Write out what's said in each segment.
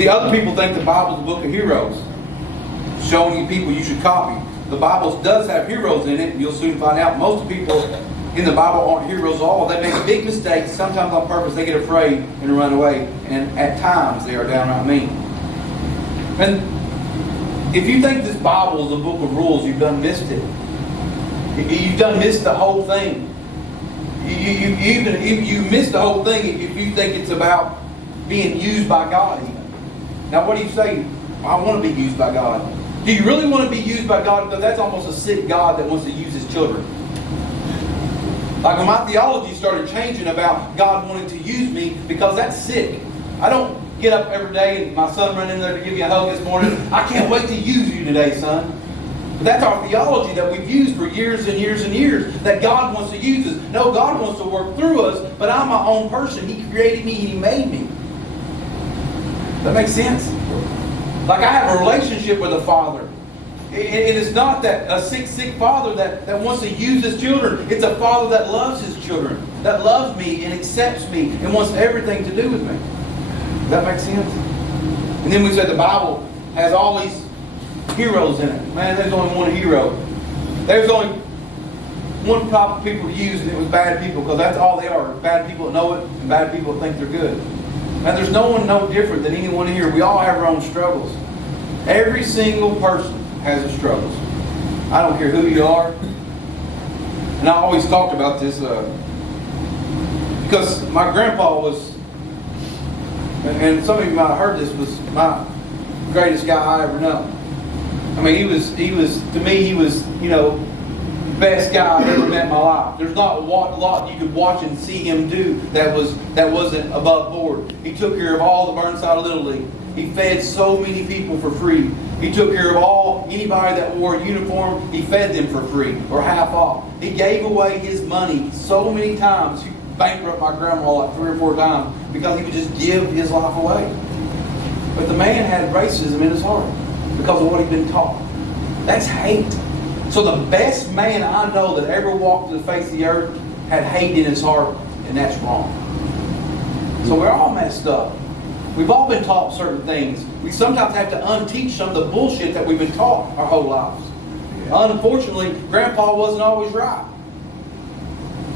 See, other people think the Bible's a book of heroes, showing you people you should copy. The Bible does have heroes in it, and you'll soon find out most people in the Bible aren't heroes at all. They make big mistakes, sometimes on purpose. They get afraid and run away, and at times they are downright mean. And if you think this Bible is a book of rules, you've done missed it. You've done missed the whole thing. You missed the whole thing if you think it's about being used by God even. Now what do you say? I want to be used by God. Do you really want to be used by God? Because that's almost a sick God that wants to use His children. Like when my theology started changing about God wanting to use me, because that's sick. I don't get up every day and my son run in there to give you a hug this morning. I can't wait to use you today, son. But that's our theology that we've used for years and years and years. That God wants to use us. No, God wants to work through us, but I'm my own person. He created me and He made me. That makes sense? Like I have a relationship with a father. It is not that a sick father that wants to use his children. It's a father that loves his children. That loves me and accepts me and wants everything to do with me. Does that make sense? And then we said the Bible has all these heroes in it. Man, there's only one hero. There's only one type of people to use, and it was bad people, because that's all they are. Bad people that know it and bad people that think they're good. And there's no one no different than anyone here. We all have our own struggles. Every single person has his struggles. I don't care who you are. And I always talked about this because my grandpa was, and some of you might have heard this, was my greatest guy I ever known. I mean, he was to me, he was, best guy I've ever met in my life. There's not a lot you could watch and see him do that wasn't above board. He took care of all the Burnside Little League. He fed so many people for free. He took care of anybody that wore a uniform. He fed them for free or half off. He gave away his money so many times. He bankrupted my grandma like 3 or 4 times because he would just give his life away. But the man had racism in his heart because of what he'd been taught. That's hate. So the best man I know that ever walked the face of the earth had hate in his heart, and that's wrong. So we're all messed up. We've all been taught certain things. We sometimes have to unteach some of the bullshit that we've been taught our whole lives. Unfortunately, Grandpa wasn't always right.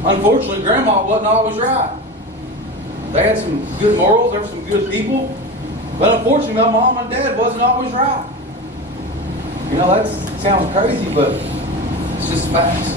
Unfortunately, Grandma wasn't always right. They had some good morals, there were some good people. But unfortunately, my mom and dad wasn't always right. That sounds crazy, but it's just facts.